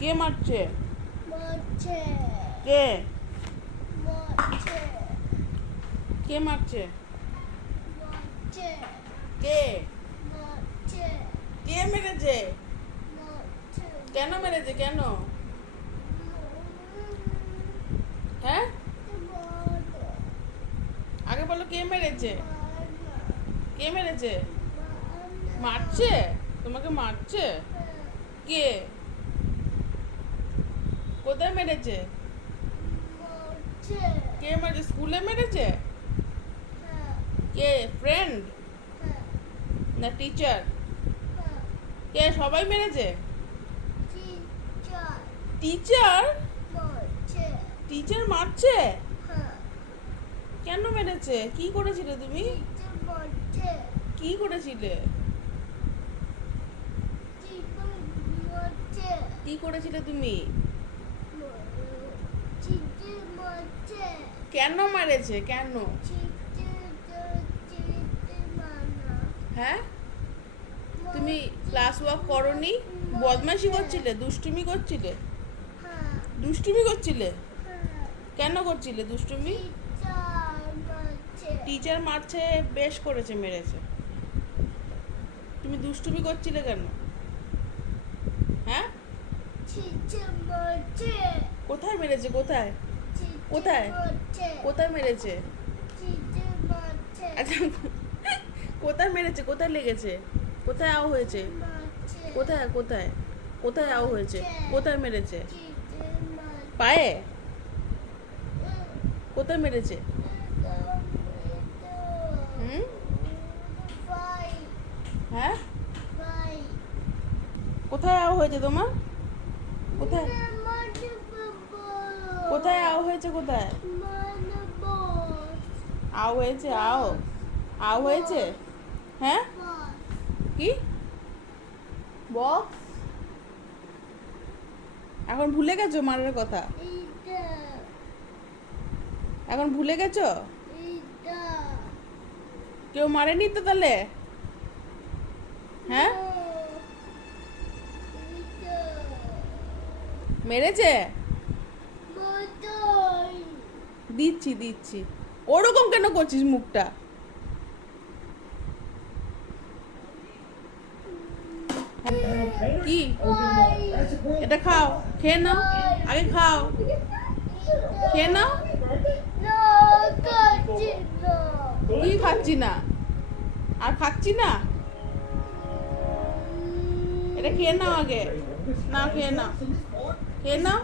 কে মারছে? মারছে কে মারছে কে মারছে? মারছে কে মারছে কে মেরেছে? মারছে কেন মেরেছে? কেন? হ্যাঁ, আগে বলো কে মেরেছে? কে মেরেছে? মারছে? তোমাকে মারছে? কে? কোথায় মেরেছে? মারছে কে মেরেছে? স্কুলে মেরেছে? হ্যাঁ কে? ফ্রেন্ড হ্যাঁ না টিচার? হ্যাঁ কে? সবাই মেরেছে? Teacher teacher? মারছে টিচার মারছে? হ্যাঁ কেন মেরেছে? কি করেছিলে তুমি? টিচার মারছে কি করেছিলে? টিচার মারছে কি করেছিলে তুমি? টিচার মারছে কেন মেরেছে? কেন? হ্যাঁ, তুমি ক্লাস ওয়ার্ক করনি? বদমাশি করছিলে? দুষ্টুমি করছিলে? দুষ্টুমি করছিলে? কেন করছিলে দুষ্টুমি? টিচার মারছে, বেশ করেছে, মেরেছে। তুমি দুষ্টুমি করছিলে কেন? হ্যাঁ, কোথায় মেরেছে? কোথায় কোথায় কোথায় মেরেছে? আচ্ছা, কোথায় মেরেছে? কোথায় লেগেছে? কোথায় আও হয়েছে? কোথায় কোথায় কোথায় আও হয়েছে? কোথায় মেরেছে? পায়ে? কোথায় মেরেছে? হুম, হ্যাঁ, কোথায় আও হয়েছে তোমার? কোথায় কোথায় আও হয়েছে? কোথায় আও হয়েছে? আও আও হয়েছে? হ্যাঁ, কি বক্স? এখন ভুলে গেছো মারার কথা? এখন ভুলে গেছো? কেউ মারেনি তো তাহলে? হ্যাঁ, মেরেছে? দিচ্ছি দিচ্ছি। ওরকম কেন করছিস মুখটা? কি এটা? খাও, খেয়ে নাও, আগে খাও, খেয়ে নাও। কি খাচ্ছি না? আর খাচ্ছি না? এটা খেয়ে নাও আগে। না, খেয়ে নাও, খেয়ে নাও।